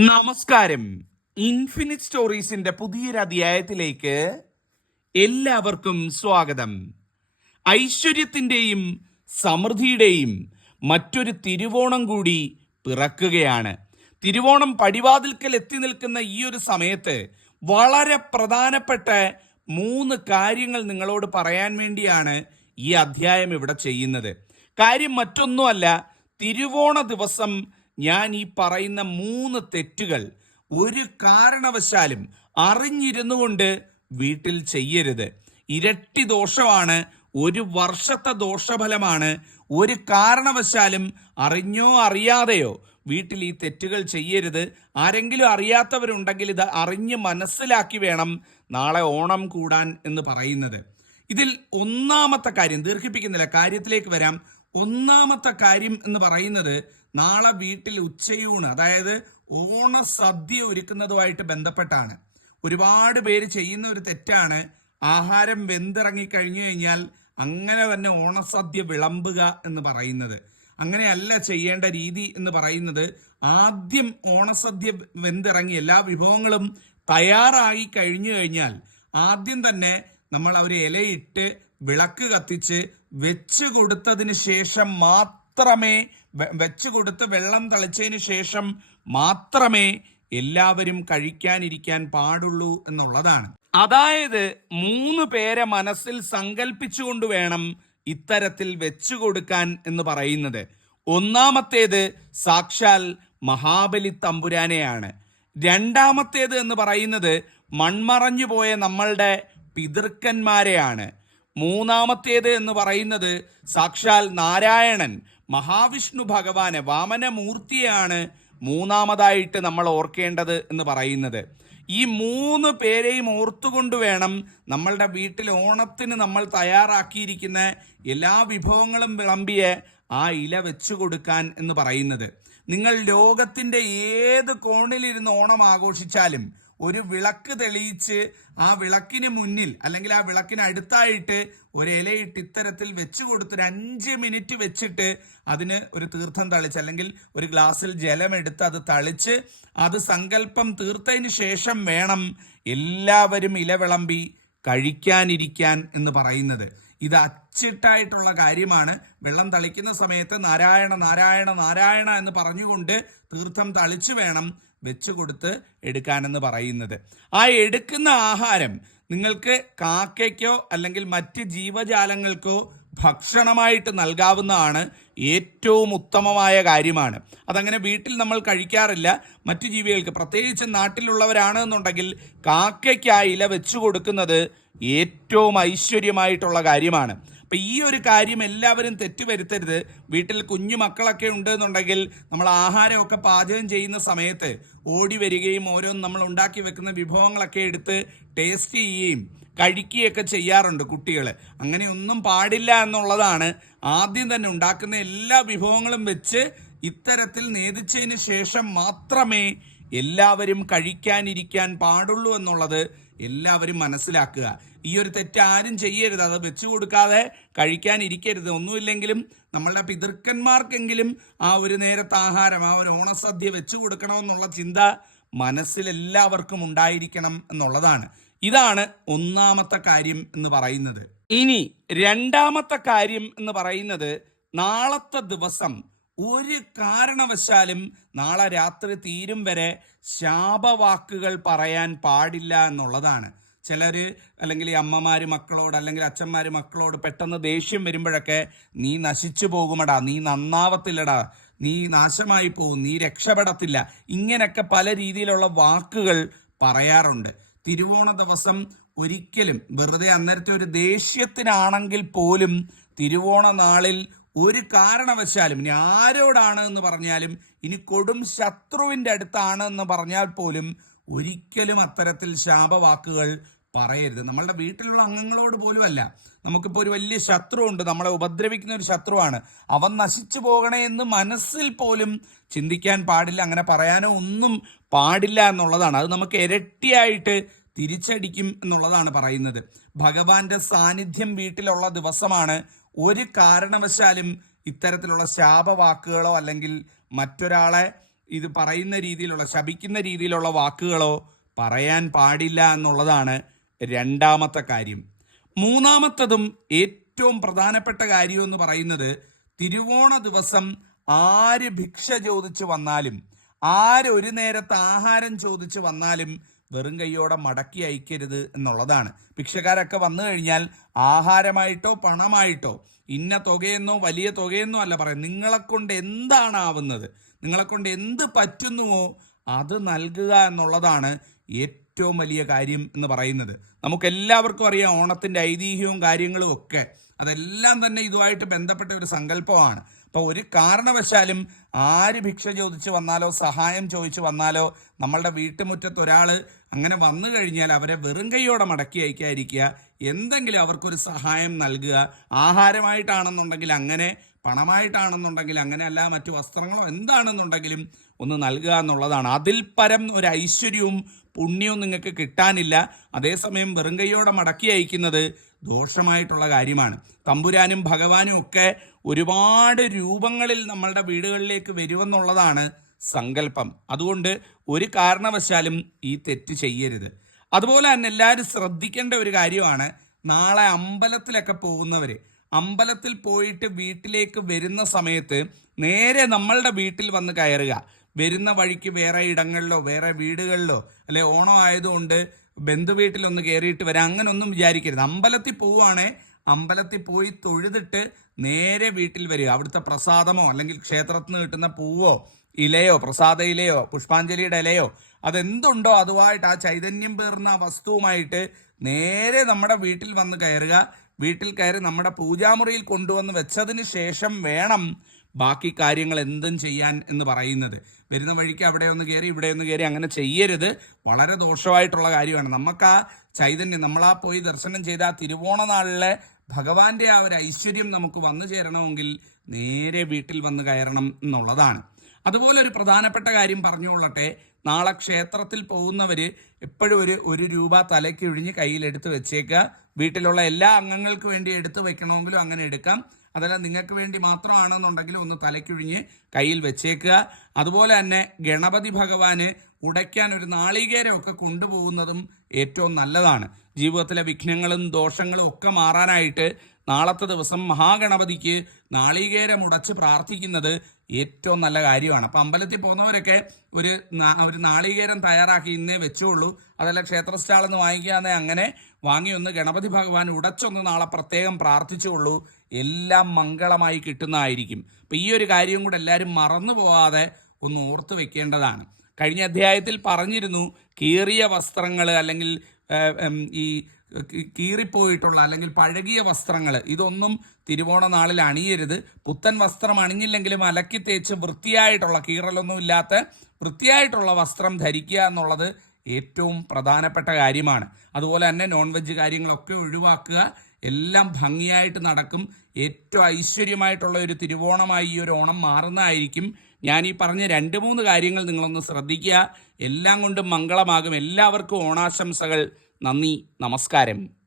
നമസ്കാരം. ഇൻഫിനിറ്റ് സ്റ്റോറീസിന്റെ പുതിയൊരു അധ്യായത്തിലേക്ക് എല്ലാവർക്കും സ്വാഗതം. ഐശ്വര്യത്തിന്റെയും സമൃദ്ധിയുടെയും മറ്റൊരു തിരുവോണം കൂടി പിറക്കുകയാണ്. തിരുവോണം പടിവാതിൽക്കൽ എത്തി നിൽക്കുന്ന ഈ ഒരു സമയത്ത് വളരെ പ്രധാനപ്പെട്ട മൂന്ന് കാര്യങ്ങൾ നിങ്ങളോട് പറയാൻ വേണ്ടിയാണ് ഈ അധ്യായം ഇവിടെ ചെയ്യുന്നത്. കാര്യം മറ്റൊന്നുമല്ല തിരുവോണ ദിവസം ഞാൻ ഈ പറയുന്ന മൂന്ന് തെറ്റുകൾ ഒരു കാരണവശാലും അറിഞ്ഞിരുന്നു കൊണ്ട് വീട്ടിൽ ചെയ്യരുത്. ഇരട്ടി ദോഷമാണ് ഒരു വർഷത്തെ ദോഷഫലമാണ് ഒരു കാരണവശാലും അറിഞ്ഞോ അറിയാതെയോ വീട്ടിൽ ഈ തെറ്റുകൾ ചെയ്യരുത്. ആരെങ്കിലും അറിയാത്തവരുണ്ടെങ്കിൽ ഇത് അറിഞ്ഞ് മനസ്സിലാക്കി വേണം നാളെ ഓണം കൂടാൻ എന്ന് പറയുന്നത്. ഇതിൽ ഒന്നാമത്തെ കാര്യം ദീർഘിപ്പിക്കുന്നില്ല കാര്യത്തിലേക്ക് വരാം. ഒന്നാമത്തെ കാര്യം എന്ന് പറയുന്നത് നാളെ വീട്ടിൽ ഉച്ചയൂണ് അതായത് ഓണ സദ്യ ഒരുക്കുന്നതുമായിട്ട് ബന്ധപ്പെട്ടാണ്. ഒരുപാട് പേര് ചെയ്യുന്ന ഒരു തെറ്റാണ്. ആഹാരം വെന്തിറങ്ങി കഴിഞ്ഞു കഴിഞ്ഞാൽ അങ്ങനെ തന്നെ ഓണസദ്യ വിളമ്പുക എന്ന് പറയുന്നത്. അങ്ങനെയല്ല ചെയ്യേണ്ട രീതി എന്ന് പറയുന്നത്. ആദ്യം ഓണസദ്യ വെന്തിറങ്ങി എല്ലാ വിഭവങ്ങളും തയ്യാറായി കഴിഞ്ഞു കഴിഞ്ഞാൽ ആദ്യം തന്നെ നമ്മൾ അവർ ഇലയിട്ട് വിളക്ക് കത്തിച്ച് വെച്ച് കൊടുത്തതിന് ശേഷം മാത്രമേ വെച്ച് കൊടുത്ത് വെള്ളം തളിച്ചതിന് ശേഷം മാത്രമേ എല്ലാവരും കഴിക്കാനിരിക്കാൻ പാടുള്ളൂ എന്നുള്ളതാണ്. അതായത് മൂന്ന് പേരെ മനസ്സിൽ സങ്കല്പിച്ചുകൊണ്ട് വേണം ഇത്തരത്തിൽ വെച്ചു കൊടുക്കാൻ എന്ന് പറയുന്നത്. ഒന്നാമത്തേത് സാക്ഷാൽ മഹാബലി തമ്പുരാനെയാണ്. രണ്ടാമത്തേത് എന്ന് പറയുന്നത് മൺമറഞ്ഞു പോയ നമ്മളുടെ പിതൃക്കന്മാരെയാണ്. മൂന്നാമത്തേത് എന്ന് പറയുന്നത് സാക്ഷാൽ നാരായണൻ. മഹാവിഷ്ണു ഭഗവാന് വാമനമൂർത്തിയാണ് മൂന്നാമതായിട്ട് നമ്മൾ ഓർക്കേണ്ടത് എന്ന് പറയുന്നത്. ഈ മൂന്ന് പേരെയും ഓർത്തുകൊണ്ട് വേണം നമ്മളുടെ വീട്ടിൽ ഓണത്തിന് നമ്മൾ തയ്യാറാക്കിയിരിക്കുന്ന എല്ലാ വിഭവങ്ങളും വിളമ്പിയെ ആ ഇല വെച്ചു കൊടുക്കാൻ എന്ന് പറയുന്നത്. നിങ്ങൾ ലോകത്തിന്റെ ഏത് കോണിലിരുന്ന് ഓണം ആഘോഷിച്ചാലും ഒരു വിളക്ക് തെളിയിച്ച് ആ വിളക്കിന് മുന്നിൽ അല്ലെങ്കിൽ ആ വിളക്കിന് അടുത്തായിട്ട് ഒരു ഇലയിട്ട് ഇത്തരത്തിൽ വെച്ച് കൊടുത്തൊരു അഞ്ച് മിനിറ്റ് വെച്ചിട്ട് അതിന് ഒരു തീർത്ഥം തളിച്ച് അല്ലെങ്കിൽ ഒരു ഗ്ലാസ്സിൽ ജലമെടുത്ത് അത് തളിച്ച് അത് സങ്കല്പം തീർത്തതിന് ശേഷം വേണം എല്ലാവരും ഇല വിളമ്പി കഴിക്കാനിരിക്കാൻ എന്ന് പറയുന്നത്. ഇത് അച്ചിട്ടായിട്ടുള്ള കാര്യമാണ്. വെള്ളം തളിക്കുന്ന സമയത്ത് നാരായണ നാരായണ നാരായണ എന്ന് പറഞ്ഞുകൊണ്ട് തീർത്ഥം തളിച്ചു വേണം വെച്ചു കൊടുത്ത് എടുക്കാനെന്ന് പറയുന്നത്. ആ എടുക്കുന്ന ആഹാരം നിങ്ങൾക്ക് കാക്കയ്ക്കോ അല്ലെങ്കിൽ മറ്റ് ജീവജാലങ്ങൾക്കോ ഭക്ഷണമായിട്ട് നൽകാവുന്നതാണ്. ഏറ്റവും ഉത്തമമായ കാര്യമാണ്. അതങ്ങനെ വീട്ടിൽ നമ്മൾ കഴിക്കാറില്ല. മറ്റു ജീവികൾക്ക് പ്രത്യേകിച്ച് നാട്ടിലുള്ളവരാണ് എന്നുണ്ടെങ്കിൽ കാക്കയ്ക്ക് ഇല വെച്ചു കൊടുക്കുന്നത് ഏറ്റവും ഐശ്വര്യമായിട്ടുള്ള കാര്യമാണ്. അപ്പം ഈ ഒരു കാര്യം എല്ലാവരും തെറ്റുവരുത്തരുത് വീട്ടിൽ കുഞ്ഞു മക്കളൊക്കെ ഉണ്ട് എന്നുണ്ടെങ്കിൽ നമ്മൾ ആഹാരമൊക്കെ പാചകം ചെയ്യുന്ന സമയത്ത് ഓടി വരികയും ഓരോന്ന് നമ്മൾ ഉണ്ടാക്കി വെക്കുന്ന വിഭവങ്ങളൊക്കെ എടുത്ത് ടേസ്റ്റ് ചെയ്യുകയും കഴിക്കുകയൊക്കെ ചെയ്യാറുണ്ട് കുട്ടികൾ അങ്ങനെയൊന്നും പാടില്ല എന്നുള്ളതാണ് ആദ്യം തന്നെ ഉണ്ടാക്കുന്ന എല്ലാ വിഭവങ്ങളും വെച്ച് ഇത്തരത്തിൽ നേതിച്ചതിന് ശേഷം മാത്രമേ എല്ലാവരും കഴിക്കാനിരിക്കാൻ പാടുള്ളൂ എന്നുള്ളത് എല്ലാവരും മനസ്സിലാക്കുക. ഈ ഒരു തെറ്റ് ആരും ചെയ്യരുത്. അത് വെച്ചു കൊടുക്കാതെ കഴിക്കാനിരിക്കരുത്. ഒന്നുമില്ലെങ്കിലും നമ്മളുടെ പിതൃക്കന്മാർക്കെങ്കിലും ആ ഒരു നേരത്തെ ആഹാരം ആ ഒരു ഓണസദ്യ വെച്ചു കൊടുക്കണമെന്നുള്ള ചിന്ത മനസ്സിൽ എല്ലാവർക്കും ഉണ്ടായിരിക്കണം എന്നുള്ളതാണ്. ഇതാണ് ഒന്നാമത്തെ കാര്യം എന്ന് പറയുന്നത്. ഇനി രണ്ടാമത്തെ കാര്യം എന്ന് പറയുന്നത് നാളത്തെ ദിവസം ഒരു കാരണവശാലും നാളെ രാത്രി തീരും വരെ ശാപവാക്കുകൾ പറയാൻ പാടില്ല എന്നുള്ളതാണ്. ചിലർ അല്ലെങ്കിൽ ഈ അമ്മമാർ മക്കളോട് അല്ലെങ്കിൽ അച്ഛന്മാർ മക്കളോട് പെട്ടെന്ന് ദേഷ്യം വരുമ്പോഴൊക്കെ നീ നശിച്ചു പോകുമടാ നീ നന്നാവത്തില്ലടാ നീ നാശമായി പോകും നീ രക്ഷപ്പെടത്തില്ല ഇങ്ങനെയൊക്കെ പല രീതിയിലുള്ള വാക്കുകൾ പറയാറുണ്ട്. തിരുവോണ ദിവസം ഒരിക്കലും വെറുതെ അന്നേരത്തെ ഒരു ദേഷ്യത്തിനാണെങ്കിൽ പോലും തിരുവോണ നാളിൽ ഒരു കാരണവശാലും ഇനി ആരോടാണ് എന്ന് പറഞ്ഞാലും ഇനി കൊടും ശത്രുവിന്റെ അടുത്താണ് എന്ന് പറഞ്ഞാൽ പോലും ഒരിക്കലും അത്തരത്തിൽ ശാപവാക്കുകൾ പറയരുത്. നമ്മളുടെ വീട്ടിലുള്ള അംഗങ്ങളോട് പോലും അല്ല നമുക്കിപ്പോൾ ഒരു വലിയ ശത്രു ഉണ്ട് നമ്മളെ ഉപദ്രവിക്കുന്ന ഒരു ശത്രുവാണ്. അവൻ നശിച്ചു പോകണേ എന്ന് മനസ്സിൽ പോലും ചിന്തിക്കാൻ പാടില്ല. അങ്ങനെ പറയാനോ ഒന്നും പാടില്ല എന്നുള്ളതാണ്. അത് നമുക്ക് ഇരട്ടിയായിട്ട് തിരിച്ചടിക്കും എന്നുള്ളതാണ് പറയുന്നത്. ഭഗവാന്റെ സാന്നിധ്യം വീട്ടിലുള്ള ദിവസമാണ്. ഒരു കാരണവശാലും ഇത്തരത്തിലുള്ള ശാപവാക്കുകളോ അല്ലെങ്കിൽ മറ്റൊരാളെ ഇത് പറയുന്ന രീതിയിലുള്ള ശപിക്കുന്ന രീതിയിലുള്ള വാക്കുകളോ പറയാൻ പാടില്ല എന്നുള്ളതാണ് രണ്ടാമത്തെ കാര്യം. മൂന്നാമത്തതും ഏറ്റവും പ്രധാനപ്പെട്ട കാര്യം എന്ന് പറയുന്നത് തിരുവോണ ദിവസം ആര് ഭിക്ഷ ചോദിച്ചു വന്നാലും ആര് ഒരു നേരത്തെ ആഹാരം ചോദിച്ചു വന്നാലും വെറും കൈയോടെ മടക്കി അയക്കരുത് എന്നുള്ളതാണ്. ഭിക്ഷക്കാരൊക്കെ വന്നു കഴിഞ്ഞാൽ ആഹാരമായിട്ടോ പണമായിട്ടോ ഇന്ന തുകയെന്നോ വലിയ തുകയെന്നോ അല്ല പറയാം നിങ്ങളെ കൊണ്ട് എന്താണ് ആവുന്നത് നിങ്ങളെ കൊണ്ട് എന്ത് പറ്റുന്നുവോ അത് നൽകുക എന്നുള്ളതാണ് ഏറ്റവും വലിയ കാര്യം എന്ന് പറയുന്നത്. നമുക്ക് എല്ലാവർക്കും അറിയാം ഓണത്തിന്റെ ഐതിഹ്യവും കാര്യങ്ങളും ഒക്കെ അതെല്ലാം തന്നെ ഇതുമായിട്ട് ബന്ധപ്പെട്ട ഒരു സങ്കല്പമാണ്. അപ്പോൾ ഒരു കാരണവശാലും ആര് ഭിക്ഷ ചോദിച്ചു വന്നാലോ സഹായം ചോദിച്ചു വന്നാലോ നമ്മളുടെ വീട്ടുമുറ്റത്ത് ഒരാൾ അങ്ങനെ വന്നു കഴിഞ്ഞാൽ അവരെ വെറും കൈയോടെ മടക്കി അയക്കാതിരിക്കുക എന്തെങ്കിലും അവർക്കൊരു സഹായം നൽകുക ആഹാരമായിട്ടാണെന്നുണ്ടെങ്കിൽ അങ്ങനെ പണമായിട്ടാണെന്നുണ്ടെങ്കിൽ അങ്ങനെയല്ല മറ്റു വസ്ത്രങ്ങളോ എന്താണെന്നുണ്ടെങ്കിലും ഒന്ന് നൽകുക എന്നുള്ളതാണ്. അതിൽ പരം ഒരു ഐശ്വര്യവും പുണ്യവും നിങ്ങൾക്ക് കിട്ടാനില്ല. അതേസമയം വെറും കൈയോടെ മടക്കി അയക്കുന്നത് ദോഷമായിട്ടുള്ള കാര്യമാണ്. തമ്പുരാനും ഭഗവാനും ഒക്കെ ഒരുപാട് രൂപങ്ങളിൽ നമ്മളുടെ വീടുകളിലേക്ക് വരുമെന്നുള്ളതാണ് സങ്കല്പം. അതുകൊണ്ട് ഒരു കാരണവശാലും ഈ തെറ്റ് ചെയ്യരുത്. അതുപോലെ തന്നെ എല്ലാവരും ശ്രദ്ധിക്കേണ്ട ഒരു കാര്യമാണ് നാളെ അമ്പലത്തിലൊക്കെ പോകുന്നവര് അമ്പലത്തിൽ പോയിട്ട് വീട്ടിലേക്ക് വരുന്ന സമയത്ത് നേരെ നമ്മളുടെ വീട്ടിൽ വന്ന് കയറുക. വരുന്ന വഴിക്ക് വേറെ ഇടങ്ങളിലോ വേറെ വീടുകളിലോ അല്ലെ ഓണം ആയതുകൊണ്ട് ബന്ധു വീട്ടിലൊന്ന് കയറിയിട്ട് വരാം. അങ്ങനൊന്നും വിചാരിക്കരുത്. അമ്പലത്തിൽ പോവുകയാണെ അമ്പലത്തിൽ പോയി തൊഴുതിട്ട് നേരെ വീട്ടിൽ വരിക. അവിടുത്തെ പ്രസാദമോ അല്ലെങ്കിൽ ക്ഷേത്രത്തിൽ കിട്ടുന്ന പൂവോ ഇലയോ പ്രസാദ ഇലയോ പുഷ്പാഞ്ജലിയുടെ ഇലയോ അതെന്തുണ്ടോ അതുമായിട്ട് ആ ചൈതന്യം പേർന്ന വസ്തുവുമായിട്ട് നേരെ നമ്മുടെ വീട്ടിൽ വന്ന് കയറുക. വീട്ടിൽ കയറി നമ്മുടെ പൂജാമുറിയിൽ കൊണ്ടുവന്ന് വെച്ചതിന് ശേഷം വേണം ബാക്കി കാര്യങ്ങൾ എന്തും ചെയ്യാൻ എന്ന് പറയുന്നത്. വരുന്ന വഴിക്ക് അവിടെ ഒന്ന് കയറി ഇവിടെ ഒന്ന് കയറി അങ്ങനെ ചെയ്യരുത്. വളരെ ദോഷമായിട്ടുള്ള കാര്യമാണ്. നമുക്ക് ആ ചൈതന്യം നമ്മളാ പോയി ദർശനം ചെയ്ത ആ തിരുവോണ നാളിലെ ഭഗവാന്റെ ആ ഒരു ഐശ്വര്യം നമുക്ക് വന്നു ചേരണമെങ്കിൽ നേരെ വീട്ടിൽ വന്ന് കയറണം എന്നുള്ളതാണ്. അതുപോലെ ഒരു പ്രധാനപ്പെട്ട കാര്യം പറഞ്ഞുകൊള്ളട്ടെ. നാളെ ക്ഷേത്രത്തിൽ പോകുന്നവര് എപ്പോഴും ഒരു ഒരു രൂപ തലയ്ക്ക് ഒഴിഞ്ഞ് കയ്യിലെടുത്ത് വെച്ചേക്കുക വീട്ടിലുള്ള എല്ലാ അംഗങ്ങൾക്ക് വേണ്ടി എടുത്ത് വെക്കണമെങ്കിലും അങ്ങനെ എടുക്കാം. അതല്ല നിങ്ങൾക്ക് വേണ്ടി മാത്രമാണെന്നുണ്ടെങ്കിൽ ഒന്ന് തലയ്ക്കൊഴിഞ്ഞ് കയ്യിൽ വെച്ചേക്കുക അതുപോലെ തന്നെ ഗണപതി ഭഗവാന് ഉടയ്ക്കാൻ ഒരു നാളികേരമൊക്കെ കൊണ്ടുപോകുന്നതും ഏറ്റവും നല്ലതാണ്. ജീവിതത്തിലെ വിഘ്നങ്ങളും ദോഷങ്ങളും ഒക്കെ മാറാനായിട്ട് നാളത്തെ ദിവസം മഹാഗണപതിക്ക് നാളികേരം ഉടച്ച് പ്രാർത്ഥിക്കുന്നത് ഏറ്റവും നല്ല കാര്യമാണ്. അപ്പം അമ്പലത്തിൽ പോകുന്നവരൊക്കെ ഒരു ഒരു നാളികേരം തയ്യാറാക്കി ഇന്നേ വെച്ചുള്ളൂ. അതല്ല ക്ഷേത്ര സ്റ്റാളിൽ നിന്ന് വാങ്ങിക്കാതെ അങ്ങനെ വാങ്ങി ഒന്ന് ഗണപതി ഭഗവാൻ ഉടച്ചൊന്ന് നാളെ പ്രത്യേകം പ്രാർത്ഥിച്ചുള്ളൂ എല്ലാം മംഗളമായി കിട്ടുന്നതായിരിക്കും. അപ്പം ഈ ഒരു കാര്യം കൂടെ എല്ലാവരും മറന്നു പോവാതെ ഒന്ന് ഓർത്ത് വെക്കേണ്ടതാണ്. കഴിഞ്ഞ അധ്യായത്തിൽ പറഞ്ഞിരുന്നു കീറിയ വസ്ത്രങ്ങൾ അല്ലെങ്കിൽ ഈ കീറിപ്പോയിട്ടുള്ള അല്ലെങ്കിൽ പഴകിയ വസ്ത്രങ്ങൾ ഇതൊന്നും തിരുവോണ നാളിൽ അണിയരുത്. പുത്തൻ വസ്ത്രം അണിഞ്ഞില്ലെങ്കിലും അലക്കി തേച്ച് വൃത്തിയായിട്ടുള്ള കീറലൊന്നും ഇല്ലാത്ത വൃത്തിയായിട്ടുള്ള വസ്ത്രം ധരിക്കുക എന്നുള്ളത് ഏറ്റവും പ്രധാനപ്പെട്ട കാര്യമാണ്. അതുപോലെ തന്നെ നോൺ വെജ് കാര്യങ്ങളൊക്കെ ഒഴിവാക്കുക. എല്ലാം ഭംഗിയായിട്ട് നടക്കും. ഏറ്റവും ഐശ്വര്യമായിട്ടുള്ള ഒരു തിരുവോണമായി ഈ ഒരു ഓണം മാറുന്നതായിരിക്കും. ഞാൻ ഈ പറഞ്ഞ രണ്ട് മൂന്ന് കാര്യങ്ങൾ നിങ്ങളൊന്ന് ശ്രദ്ധിക്കുക. എല്ലാം കൊണ്ടും മംഗളമാകും. എല്ലാവർക്കും ഓണാശംസകൾ. നന്ദി. നമസ്കാരം.